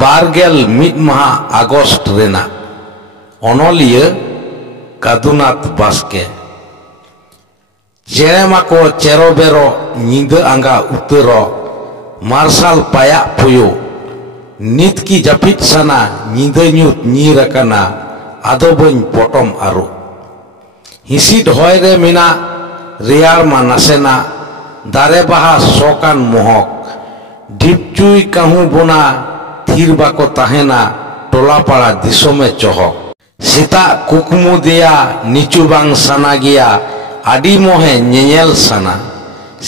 बारगेल मिद माहा आगस्ट रेना अनलिया कादुनाथ बास्के चेरे माको चेरो बेरो नींद आंगा उतरो मार्शल पाया पुयो नित की जपित सना नींद न्यूत नीर कना आदो बन पोटम आरो हिसिद होय रे मिना रेयार मा नासेना दारे बाहा सोकान मोहक ढिपचुई कहूँ बोना थीर बाको ताहेना टोला पाड़ा दिसोमे चोहक सीता कुकमु दिया नीचू बांग सना गिया आडी मोहे नेनेल सना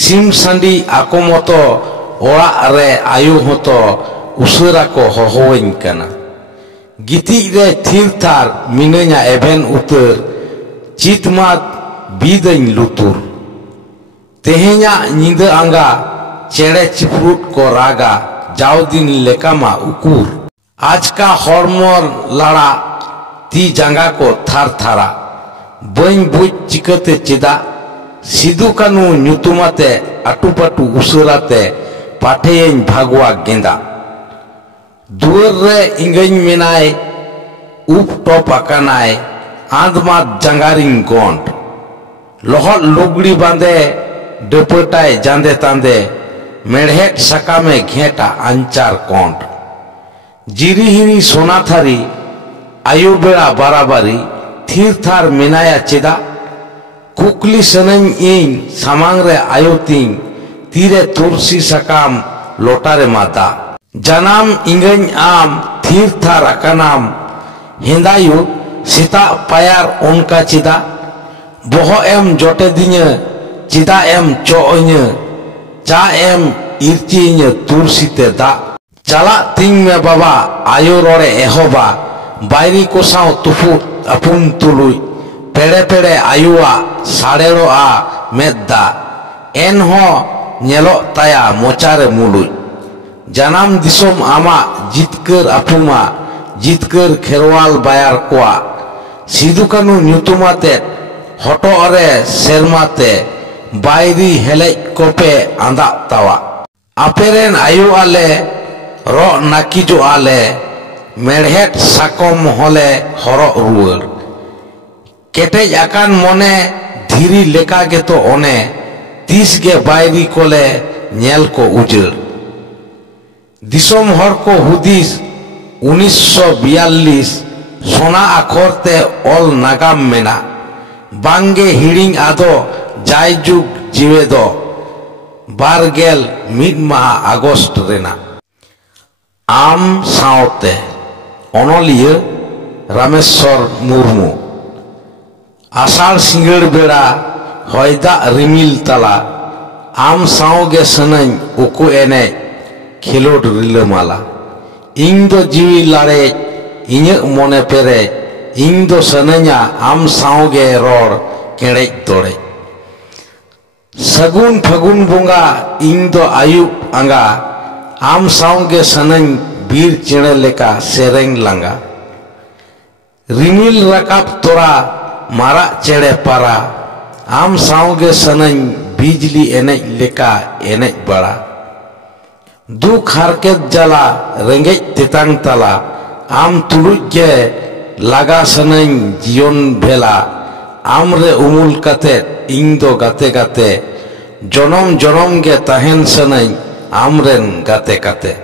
सिम सांडी आको मतो ओड़ा रे आयु होतो उसरा को होहोइन कना गिति रे थीर थार मिनेኛ एभेन उतर चितमात बीदन लुतुर तेहेኛ नींद आंगा चेड़े चिपरुट को रागा जाओ दिन लेकामा उकुर आज का हॉर्मोन लड़ा ती जंगा को थार थारा बन बुझ चिकते चिदा सिदु कानू नुतुमाते अटुपटु उसराते पाठेयन भागवा गेंदा दुअर रे इंगन मिनाय उप टॉप अकानाय आंधमा जंगारिंग गोंड लोहर लुगड़ी बांधे डपटाय जांदे तांदे मेढ़ेट सका में घेटा अंचार कोंड जिरी हिरी सोना थारी आयु बेड़ा बाराबारी थीर थार मिनाया चिदा कुकली सनन इन सामांग रे आयु तीन तीरे तुलसी सकाम लोटारे माता जनाम इंगन आम थीर थार अकानाम हिंदायु सीता पायार उनका चिदा बोहो एम जोटे दिन्य चिदा एम चोअन्य चा एम इर्चिन्य तुलसीते दा चला तिंग में बाबा आयु रोड़े एहोबा बायरी को साव तुफुट अपुन तुलुई पेड़े पेड़े आयुआ साड़ेरो आ मेद्दा एन हो नेलो ताया मोचारे मुलुई जनाम दिसोम आमा जितकर अपुमा जितकर खेरवाल बायार कोआ सिदु कानू न्यूतुमाते हटो अरे सेरमाते बायरी हेले कोपे आंदा तावा आपेरेन आयु आले रो नाकिजो आले मेढ़ेट साकम होले हरो रुवर केटेज आकान मोने धीरी लेका के तो ओने तीस गे बायरी कोले नेल को उजड़ दिसोम हर को हुदीस 1942 सोना आखर ते ऑल नागाम मेना बांगे हिड़िंग आदो जायजुग जीवे दो बारगेल मिड माहा आगस्ट रेना आम सावते अनलिया रामेश्वर मुर्मू आषाढ़ सिंगड़ बेड़ा हयदा रिमिल तला आम सावगे सनन उकु एने खेलोड रिलमाला इंग दो जीवी लाड़े इᱧ मोने पेरे इंग दो सनन्या आम सावगे रोड केड़े तोड़े सगुन फगुन बोंगा इंग दो आयुब आंगा आम सावगे सनन बीर चेड़े लेका सेरेंग लांगा रिमिल रकाब तोरा मारा चेड़े पारा आम सावगे सनन बिजली एने लेका एने बड़ा दुख हारकेत जला रेंगेज तेतांग तला आम तुलुज लागा सनन जीवन भेला आम रे उमुल कते इंग दो गाते गाते जनम जनम गे ताहेन सनन आम रेन गाते गाते।